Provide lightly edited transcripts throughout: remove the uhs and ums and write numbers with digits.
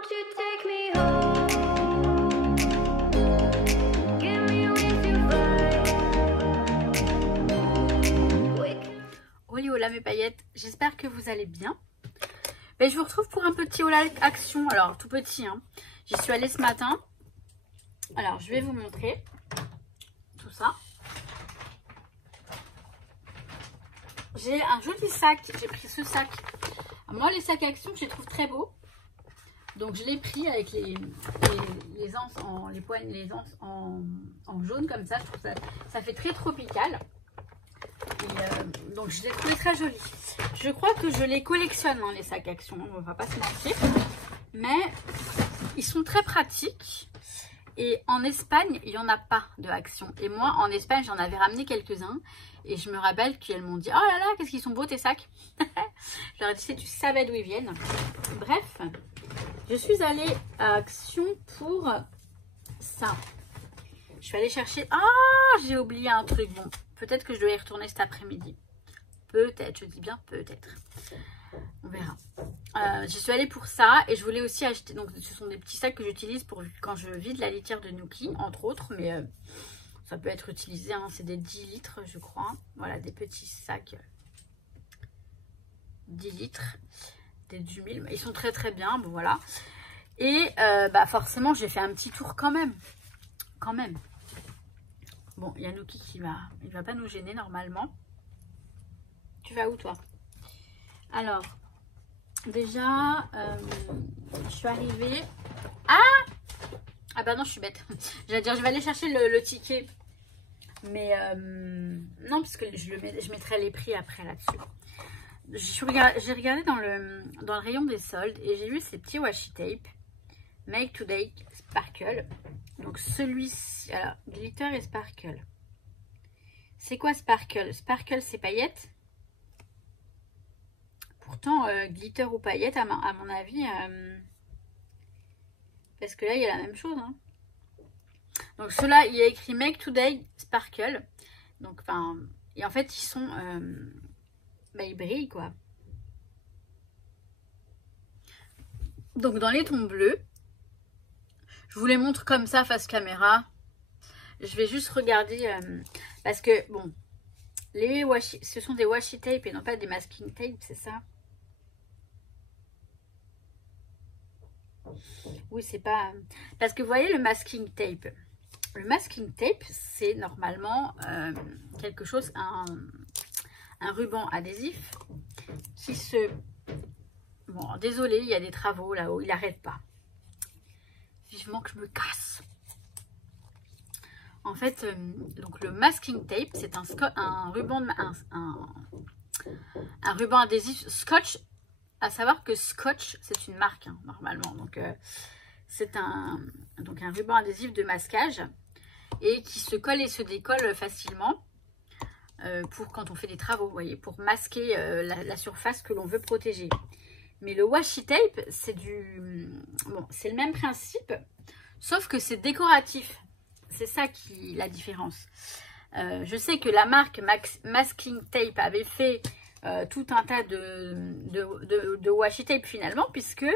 Won't you take me home? Give me with your vibe. Hola, hola mes paillettes, j'espère que vous allez bien. Ben, je vous retrouve pour un petit haul action, alors tout petit, hein. J'y suis allée ce matin. Alors je vais vous montrer tout ça. J'ai un joli sac, j'ai pris ce sac. Moi les sacs action je les trouve très beaux. Donc je l'ai pris avec les anses en, les poignes, les anses en jaune comme ça. Je trouve ça fait très tropical. Et donc je l'ai trouvé très joli. Je crois que je les collectionne, hein, les sacs action, on va pas se mentir. Mais ils sont très pratiques. Et en Espagne, il n'y en a pas de action. Et moi, en Espagne, j'en avais ramené quelques-uns. Et je me rappelle qu'elles m'ont dit « Oh là là, qu'est-ce qu'ils sont beaux tes sacs !» Je leur ai dit « Si tu savais d'où ils viennent. » Bref, je suis allée à Action pour ça. Je suis allée chercher... Ah, j'ai oublié un truc. Bon, peut-être que je dois y retourner cet après-midi. Peut-être, je dis bien peut-être. On verra. Je suis allée pour ça et je voulais aussi acheter, donc ce sont des petits sacs que j'utilise pour quand je vide la litière de Nuki, entre autres, mais ça peut être utilisé, hein, c'est des 10 litres je crois. Voilà, des petits sacs 10 litres, des du 1000, ils sont très très bien, bon voilà. Et bah forcément j'ai fait un petit tour quand même. Bon, il y a Nuki qui il va pas nous gêner normalement. Tu vas où toi? Alors, déjà, je suis arrivée... Ah bah non, je suis bête. J'allais dire, je vais aller chercher le ticket. Mais non, parce que je mettrai les prix après là-dessus. J'ai regardé dans le rayon des soldes et j'ai vu ces petits washi tape. Make Today Sparkle. Donc celui-ci, alors, glitter et sparkle. C'est quoi sparkle? Sparkle, c'est paillettes. Pourtant, glitter ou paillettes, à mon avis, parce que là, il y a la même chose. Hein. Donc, ceux-là, il y a écrit Make Today Sparkle. Donc, enfin, et en fait, ils sont, bah, ils brillent, quoi. Donc, dans les tons bleus, je vous les montre comme ça, face caméra. Je vais juste regarder, parce que, bon, ce sont des washi tape et non pas des masking tape, c'est ça? Oui, c'est pas... Parce que vous voyez le masking tape. Le masking tape, c'est normalement quelque chose, un ruban adhésif qui se... Bon, désolé, il y a des travaux là-haut, il n'arrête pas. Vivement que je me casse. En fait, donc le masking tape, c'est un ruban un ruban adhésif Scotch. À savoir que Scotch, c'est une marque, hein, normalement. Donc, c'est un ruban adhésif de masquage et qui se colle et se décolle facilement pour quand on fait des travaux, vous voyez, pour masquer la surface que l'on veut protéger. Mais le washi tape, c'est bon, c'est le même principe, sauf que c'est décoratif. C'est ça qui la différence. Je sais que la marque Masking Tape avait fait tout un tas de washi tape finalement, puisque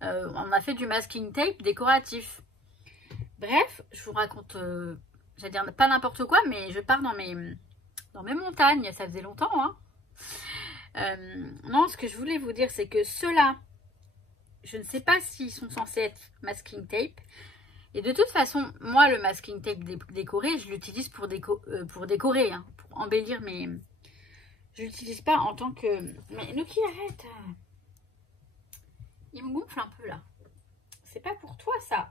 on a fait du masking tape décoratif. Bref, je vous raconte, j'allais dire pas n'importe quoi, mais je pars dans mes montagnes, ça faisait longtemps. Hein. Non, ce que je voulais vous dire, c'est que ceux-là, je ne sais pas s'ils sont censés être masking tape. Et de toute façon, moi, le masking tape décoré, je l'utilise pour décorer, hein, pour embellir mes... Je l'utilise pas en tant que... Mais Nuki, arrête. Il me gonfle un peu, là. C'est pas pour toi, ça.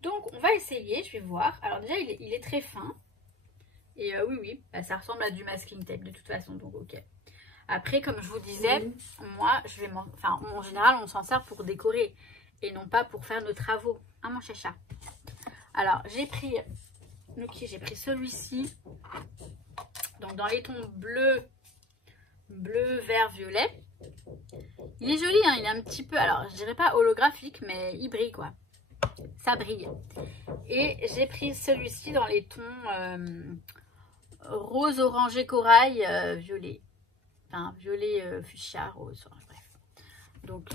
Donc, on va essayer, je vais voir. Alors, déjà, il est très fin. Et oui, bah, ça ressemble à du masking tape, de toute façon, donc ok. Après, comme je vous disais, moi, en général, on s'en sert pour décorer. Et non pas pour faire nos travaux. Hein, mon chacha. Alors, j'ai pris... Nuki, j'ai pris celui-ci. Donc, dans les tons bleu, vert, violet. Il est joli, hein, il est un petit peu... Alors, je dirais pas holographique, mais il brille, quoi. Ça brille. Et j'ai pris celui-ci dans les tons rose, orangé, corail, violet. Enfin, violet, fuchsia, rose, bref. Donc,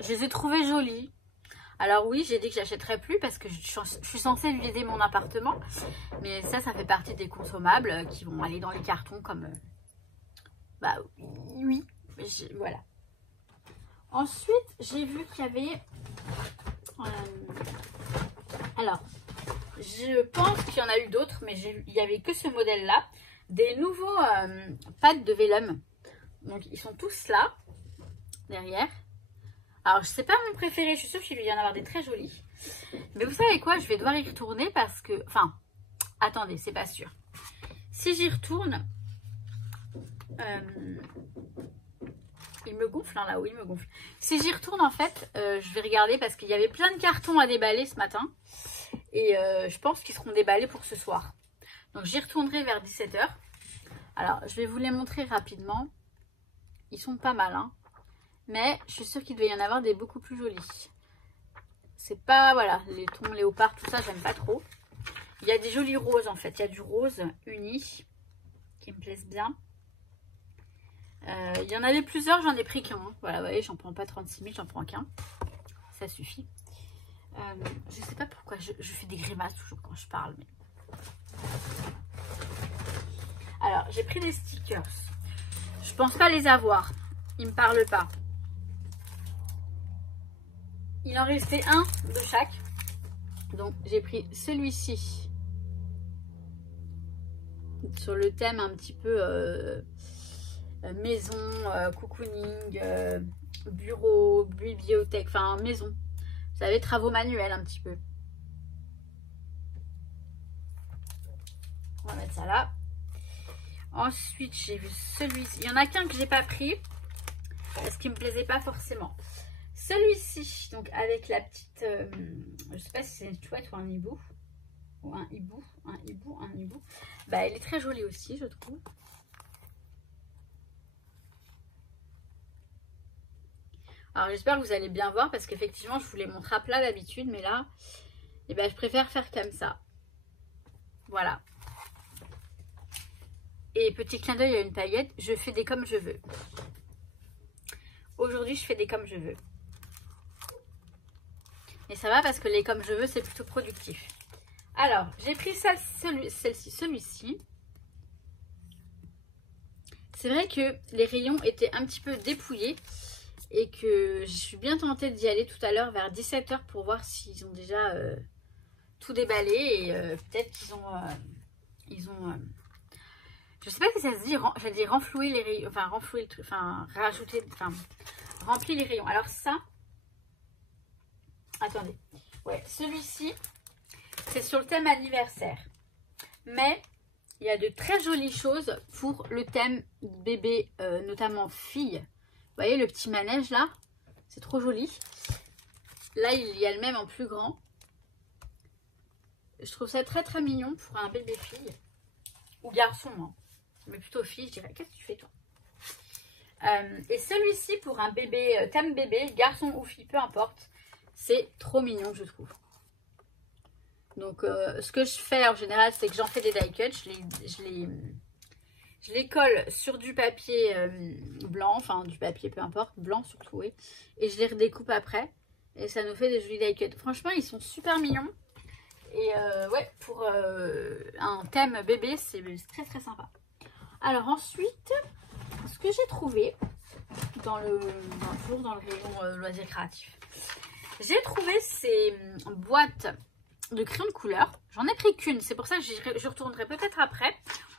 Je les ai trouvés jolis. Alors oui, j'ai dit que j'achèterais plus parce que je suis censée lui aider mon appartement. Mais ça fait partie des consommables qui vont aller dans les cartons comme... bah oui, voilà. Ensuite, j'ai vu qu'il y avait... alors, je pense qu'il y en a eu d'autres, mais il n'y avait que ce modèle-là. Des nouveaux pads de vélum. Donc, ils sont tous là, derrière. Alors, je sais pas mon préféré, je suis sûre qu'il va y en avoir des très jolis. Mais vous savez quoi, je vais devoir y retourner parce que... enfin, attendez, c'est pas sûr. Si j'y retourne... il me gonfle, hein, là-haut, il me gonfle. Si j'y retourne, en fait, je vais regarder parce qu'il y avait plein de cartons à déballer ce matin. Et je pense qu'ils seront déballés pour ce soir. Donc, j'y retournerai vers 17 h. Alors, je vais vous les montrer rapidement. Ils sont pas mal, hein. Mais je suis sûre qu'il devait y en avoir des beaucoup plus jolis. C'est pas, voilà, les tons léopard, tout ça, j'aime pas trop. Il y a des jolis roses, en fait. Il y a du rose uni qui me plaisent bien. Il y en avait plusieurs, j'en ai pris qu'un. Hein. Voilà, vous voyez, j'en prends pas 36 000, j'en prends qu'un. Ça suffit. Je sais pas pourquoi je fais des grimaces toujours quand je parle. Mais... alors, j'ai pris des stickers. Je pense pas les avoir. Ils me parlent pas. Il en restait un de chaque. Donc, j'ai pris celui-ci. Sur le thème un petit peu... maison, cocooning, bureau, bibliothèque, enfin maison. Vous savez, travaux manuels un petit peu. On va mettre ça là. Ensuite, j'ai vu celui-ci. Il y en a qu'un que j'ai pas pris parce qu'il me plaisait pas forcément. Celui-ci, donc avec la petite, je sais pas si c'est une chouette ou un hibou. Ou un hibou, un hibou, un hibou. Bah, elle est très jolie aussi, je trouve. Alors j'espère que vous allez bien voir parce qu'effectivement je vous les montre à plat d'habitude, mais là eh ben, je préfère faire comme ça. Voilà. Et petit clin d'œil à une paillette, je fais des comme je veux. Aujourd'hui je fais des comme je veux. Et ça va parce que les comme je veux c'est plutôt productif. Alors j'ai pris celui-ci. C'est vrai que les rayons étaient un petit peu dépouillés. Et que je suis bien tentée d'y aller tout à l'heure vers 17 h pour voir s'ils ont déjà tout déballé. Et peut-être qu'ils ont... je sais pas si ça se dit, j'allais dire renflouer les rayons, enfin renflouer le truc, enfin rajouter, enfin remplir les rayons. Alors ça, attendez, ouais, celui-ci, c'est sur le thème anniversaire. Mais il y a de très jolies choses pour le thème bébé, notamment fille. Vous voyez le petit manège là, c'est trop joli. Là, il y a le même en plus grand. Je trouve ça très très mignon pour un bébé fille. Ou garçon, hein. Mais plutôt fille, je dirais. Qu'est-ce que tu fais toi? Et celui-ci pour un bébé, thème bébé, garçon ou fille, peu importe. C'est trop mignon, je trouve. Donc, ce que je fais en général, c'est que j'en fais des die cuts. Je les colle sur du papier blanc, enfin du papier peu importe, blanc surtout, oui. Et je les redécoupe après. Et ça nous fait des jolis die cuts. Franchement, ils sont super mignons. Et ouais, pour un thème bébé, c'est très très sympa. Alors ensuite, ce que j'ai trouvé dans le rayon loisirs créatifs, j'ai trouvé ces boîtes de crayons de couleur. J'en ai pris qu'une, c'est pour ça que je retournerai peut-être après.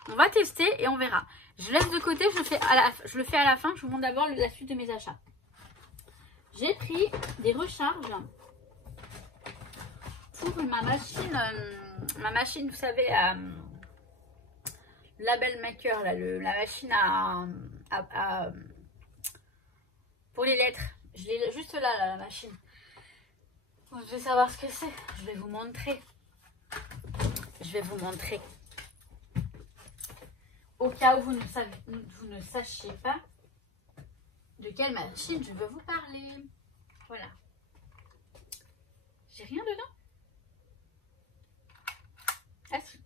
On va tester et on verra. Je laisse de côté, je le fais à la fin. Je vous montre d'abord la suite de mes achats. J'ai pris des recharges pour ma machine, vous savez, Label Maker, là, la machine pour les lettres. Je l'ai juste là, la machine. Vous devez savoir ce que c'est. Je vais vous montrer. Au cas où vous ne sachiez pas de quelle machine je veux vous parler. Voilà. J'ai rien dedans. Ah si.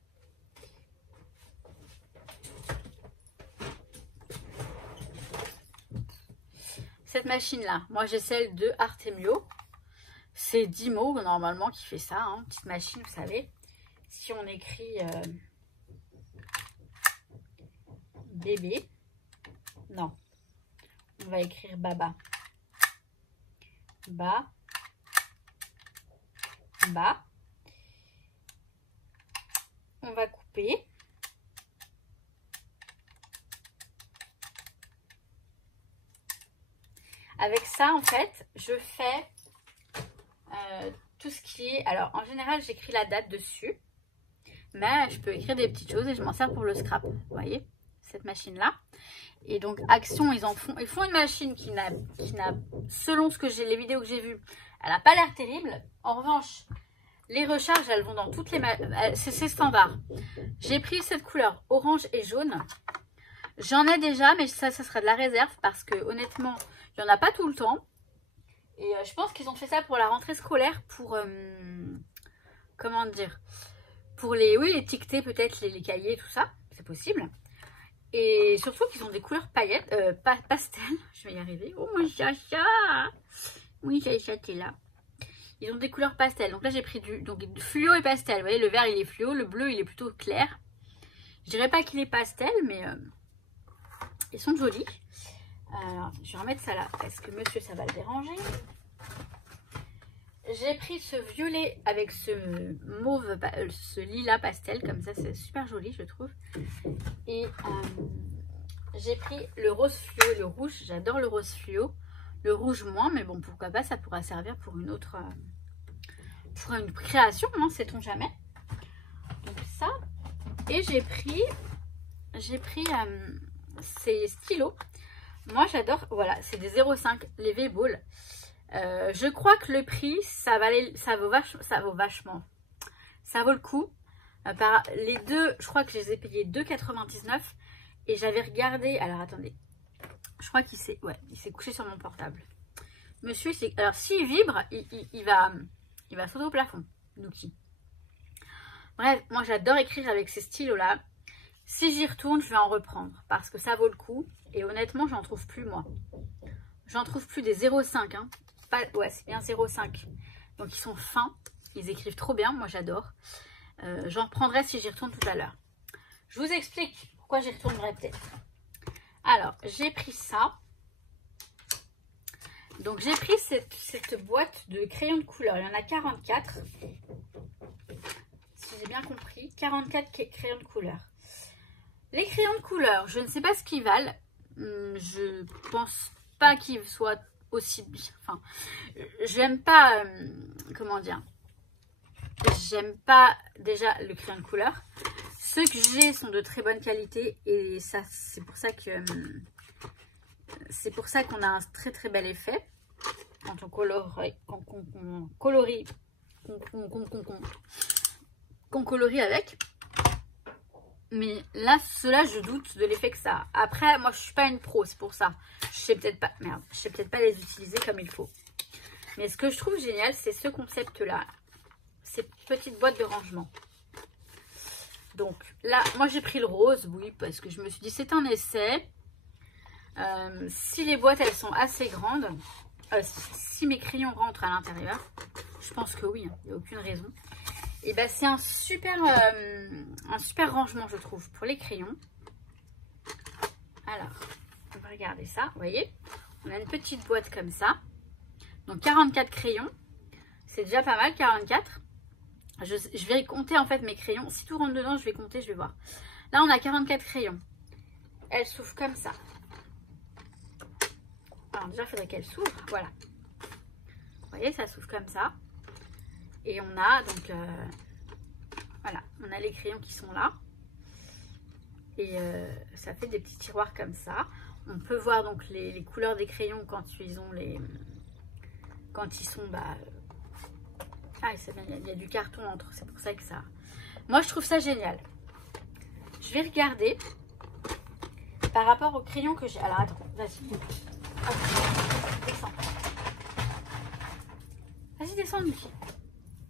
Cette machine là. Moi j'ai celle de Artemio. C'est Dymo normalement qui fait ça, hein. Petite machine, vous savez. Si on écrit bébé, non, on va écrire baba. Bas, bas. On va couper. Avec ça, en fait, je fais tout ce qui est... Alors, en général, j'écris la date dessus. Mais je peux écrire des petites choses et je m'en sers pour le scrap. Vous voyez, cette machine-là. Et donc, Action, ils font une machine qui n'a, selon ce que les vidéos que j'ai vues, elle n'a pas l'air terrible. En revanche, les recharges, elles vont dans toutes les... C'est standard. J'ai pris cette couleur orange et jaune. J'en ai déjà, mais ça sera de la réserve parce que honnêtement, il n'y en a pas tout le temps. Et je pense qu'ils ont fait ça pour la rentrée scolaire, pour... comment dire, pour les... Oui, étiqueter peut-être les cahiers, tout ça. C'est possible. Et surtout qu'ils ont des couleurs paillettes, pastel. Je vais y arriver. Oh mon chacha. Oui, chacha, t'es là. Ils ont des couleurs pastel. Donc là, j'ai pris du fluo et pastel. Vous voyez, le vert, il est fluo. Le bleu, il est plutôt clair. Je dirais pas qu'il est pastel, mais ils sont jolis. Alors, je vais remettre ça là, parce que monsieur, ça va le déranger. J'ai pris ce violet avec ce mauve, ce lilas pastel, comme ça, c'est super joli, je trouve. Et j'ai pris le rose fluo et le rouge. J'adore le rose fluo. Le rouge moins, mais bon, pourquoi pas, ça pourra servir pour une autre... pour une création, hein, sait-on jamais. Donc ça. Et j'ai pris ces stylos. Moi, j'adore, voilà, c'est des 0,5, les V-Ball. Je crois que le prix, ça vaut vachement. Ça vaut le coup. Les deux, je crois que je les ai payés 2,99. Et j'avais regardé, alors attendez. Je crois qu'il s'est couché sur mon portable. Monsieur, alors s'il vibre, il va sauter au plafond. Nuki. Bref, moi j'adore écrire avec ces stylos-là. Si j'y retourne, je vais en reprendre. Parce que ça vaut le coup. Et honnêtement, j'en trouve plus, moi. J'en trouve plus des 0,5. Hein. Ouais, c'est bien 0,5. Donc, ils sont fins. Ils écrivent trop bien. Moi, j'adore. J'en reprendrai si j'y retourne tout à l'heure. Je vous explique pourquoi j'y retournerai peut-être. Alors, j'ai pris ça. Donc, j'ai pris cette boîte de crayons de couleur. Il y en a 44. Si j'ai bien compris. 44 crayons de couleur. Les crayons de couleur, je ne sais pas ce qu'ils valent. Je pense pas qu'ils soient aussi... Enfin, j'aime pas... comment dire? J'aime pas déjà le crayon de couleur. Ceux que j'ai sont de très bonne qualité. Et ça, c'est pour ça que... c'est pour ça qu'on a un très très bel effet. Quand on colorie avec. Mais là, cela, je doute de l'effet que ça a. Après, moi, je suis pas une pro, c'est pour ça. Je sais peut-être pas... Merde, je sais peut-être pas les utiliser comme il faut. Mais ce que je trouve génial, c'est ce concept-là. Ces petites boîtes de rangement. Donc, là, moi, j'ai pris le rose, oui, parce que je me suis dit, c'est un essai. Si les boîtes, elles sont assez grandes, si mes crayons rentrent à l'intérieur, je pense que oui, il n'y a aucune raison. Et ben c'est un super rangement, je trouve, pour les crayons. Alors, on va regarder ça, vous voyez. On a une petite boîte comme ça. Donc 44 crayons. C'est déjà pas mal, 44. Je vais compter en fait mes crayons. Si tout rentre dedans, je vais compter, je vais voir. Là, on a 44 crayons. Elle s'ouvre comme ça. Alors déjà, il faudrait qu'elle s'ouvre. Voilà. Vous voyez, ça s'ouvre comme ça. Et on a donc, voilà, on a les crayons qui sont là. Et ça fait des petits tiroirs comme ça. On peut voir donc les couleurs des crayons quand ils ont quand ils sont, ah, il y a du carton entre, c'est pour ça que ça... Moi, je trouve ça génial. Je vais regarder par rapport aux crayons que j'ai. Alors, attends, vas-y. Descends. Vas-y, descends, Mickey.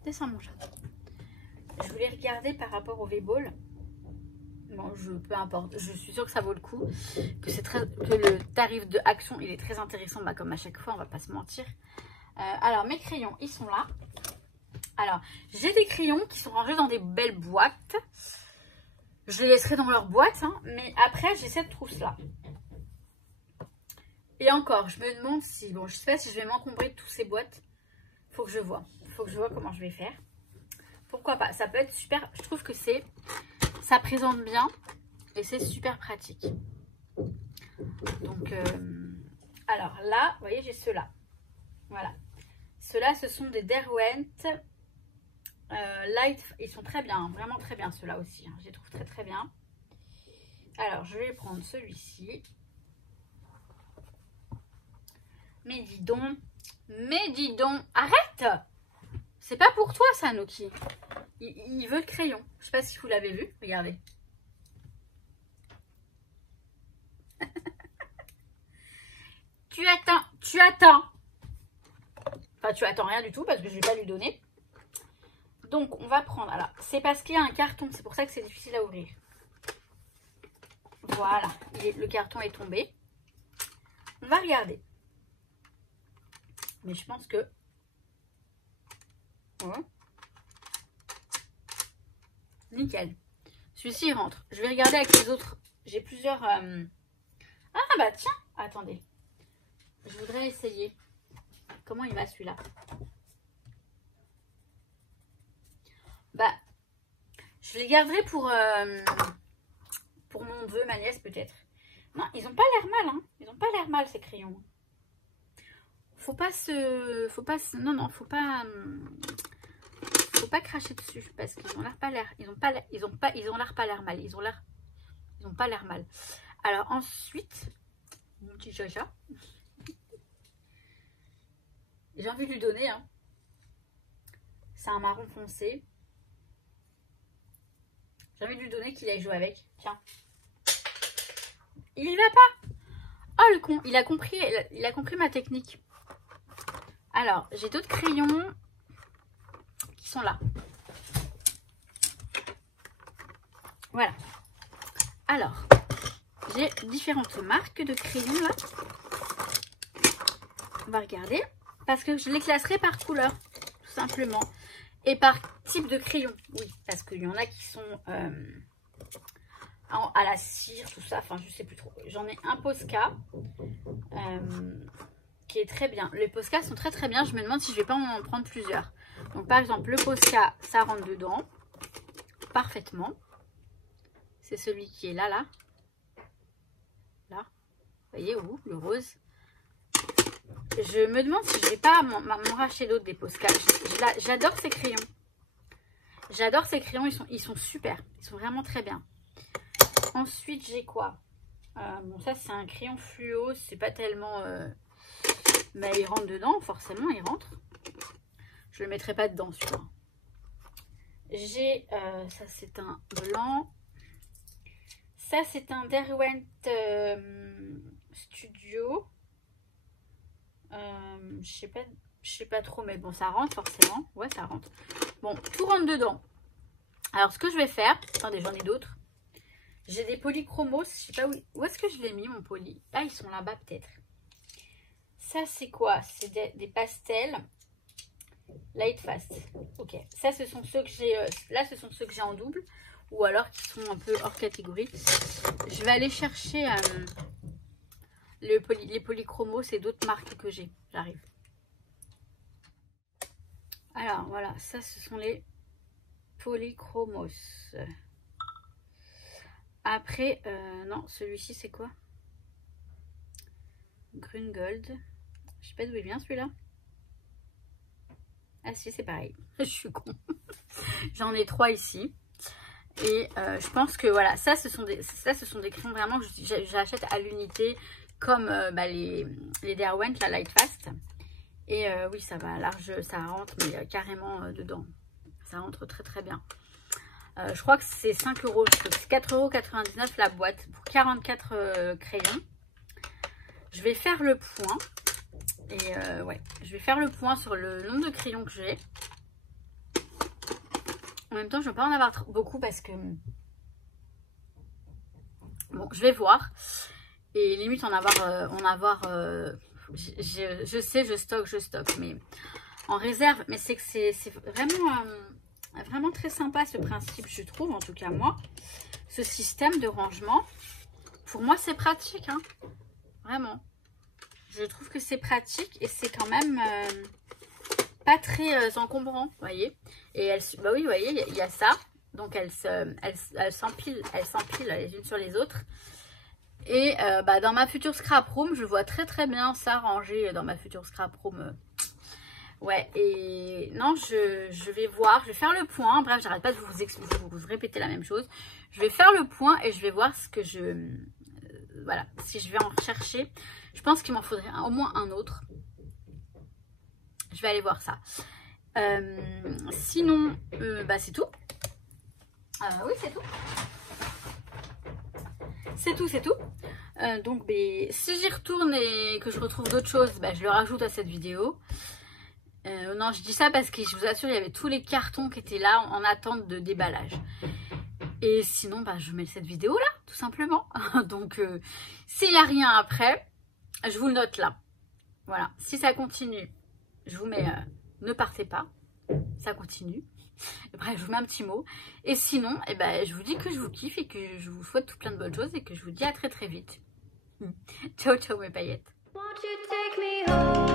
Descends, mon chat. Je voulais regarder par rapport au V-Ball. Bon, peu importe, je suis sûre que ça vaut le coup, que le tarif de Action il est très intéressant, bah, comme à chaque fois, on va pas se mentir. Alors mes crayons, ils sont là. Alors j'ai des crayons qui sont rangés dans des belles boîtes. Je les laisserai dans leur boîte, hein, mais après j'ai cette trousse là. Et encore, je me demande si, bon, je sais pas si je vais m'encombrer de toutes ces boîtes. Faut que je vois comment je vais faire. Pourquoi pas, ça peut être super, je trouve que ça présente bien et c'est super pratique. Donc, alors là, vous voyez, j'ai ceux-là. Voilà. Ceux-là, ce sont des Derwent Light. Ils sont très bien, hein, vraiment très bien ceux-là aussi. Hein, je les trouve très très bien. Alors, je vais prendre celui-ci. Mais dis donc, arrête! C'est pas pour toi ça, Noki. Il veut le crayon. Je sais pas si vous l'avez vu, regardez. Tu attends. Enfin, tu attends rien du tout parce que je vais pas lui donner. Donc, on va prendre. Alors, c'est parce qu'il y a un carton. C'est pour ça que c'est difficile à ouvrir. Voilà. Le carton est tombé. On va regarder. Mais je pense que... Ouais. Nickel. Celui-ci, il rentre. Je vais regarder avec les autres. J'ai plusieurs... Ah, bah tiens. Attendez. Je voudrais essayer. Comment il va celui-là? Bah, je les garderai pour mon neveu, ma nièce peut-être. Non, ils ont pas l'air mal, hein. Ils ont pas l'air mal ces crayons. Faut pas cracher dessus parce qu'ils ont l'air pas l'air. Ils ont l'air pas l'air mal. Ils ont pas l'air mal. Alors ensuite, mon petit Jaja. J'ai envie de lui donner, hein. C'est un marron foncé. J'ai envie de lui donner qu'il aille jouer avec. Tiens. Il y va pas. Oh le con, il a compris ma technique. Alors, j'ai d'autres crayons qui sont là. Voilà. Alors, j'ai différentes marques de crayons là. On va regarder. Parce que je les classerai par couleur, tout simplement. Et par type de crayon. Oui, parce qu'il y en a qui sont à la cire, tout ça. Enfin, je sais plus trop. J'en ai un Posca. Qui est très bien. Les Posca sont très très bien. Je me demande si je vais pas en prendre plusieurs. Donc par exemple le Posca, ça rentre dedans parfaitement. C'est celui qui est là. Là. Vous voyez où? Le rose. Je me demande si je vais pas m'en racheter d'autres des Posca. J'adore ces crayons. J'adore ces crayons. Ils sont super. Ils sont vraiment très bien. Ensuite j'ai quoi? Bon ça c'est un crayon fluo. C'est pas tellement... Mais il rentre dedans, forcément, il rentre. Je le mettrai pas dedans, celui-là. J'ai, ça c'est un blanc. Ça c'est un Derwent Studio. Je sais pas trop, mais bon, ça rentre forcément. Ouais, ça rentre. Bon, tout rentre dedans. Alors, ce que je vais faire, attendez, j'en ai d'autres. J'ai des polychromos, je sais pas où est-ce que je l'ai mis, mon poly. Ah, ils sont là-bas, peut-être. Ça, c'est quoi? C'est des pastels Light Fast. Ok. Ça, ce sont ceux que j'ai... là, ce sont ceux que j'ai en double. Ou alors qui sont un peu hors catégorie. Je vais aller chercher les polychromos. C'est d'autres marques que j'ai. J'arrive. Alors, voilà. Ça, ce sont les polychromos. Après, non, celui-ci, c'est quoi? Green Gold. Je sais pas d'où il vient celui-là. Ah si, c'est pareil. Je suis con. J'en ai 3 ici. Et je pense que voilà, ça ce sont des crayons vraiment que j'achète à l'unité comme les Derwent, la Light Fast. Et oui, ça va large, ça rentre mais carrément dedans. Ça rentre très très bien. Je crois que c'est 5 €. C'est 4,99 € la boîte pour 44 crayons. Je vais faire le point. Et ouais, je vais faire le point sur le nombre de crayons que j'ai. En même temps, je ne vais pas en avoir beaucoup parce que Bon, je vais voir. Et limite je sais, je stocke, mais en réserve. Mais c'est que c'est vraiment, vraiment très sympa ce principe, je trouve, en tout cas moi. Ce système de rangement, pour moi c'est pratique, hein. Vraiment. Je trouve que c'est pratique et c'est quand même pas très encombrant, vous voyez. Et elle, bah oui, vous voyez, il y a ça. Donc elles s'empilent les unes sur les autres. Et bah, dans ma future scrap room, je vois très bien ça rangé dans ma future scrap room. Ouais, et non, je vais voir, je vais faire le point. Bref, j'arrête pas de vous répéter la même chose. Je vais faire le point et je vais voir ce que voilà, si je vais en rechercher. Je pense qu'il m'en faudrait au moins un autre. Je vais aller voir ça. Sinon, bah c'est tout. Oui, c'est tout. C'est tout. Donc, si j'y retourne et que je retrouve d'autres choses, bah, je le rajoute à cette vidéo. Non, je dis ça parce que je vous assure, il y avait tous les cartons qui étaient là en attente de déballage. Et sinon, bah, je mets cette vidéo là, tout simplement. Donc, s'il n'y a rien après, je vous le note là. Voilà. Si ça continue, je vous mets ne partez pas. Ça continue. Bref, je vous mets un petit mot. Et sinon, eh ben, je vous dis que je vous kiffe et que je vous souhaite tout plein de bonnes choses et que je vous dis à très vite. Ciao, ciao mes paillettes. Won't you take me home?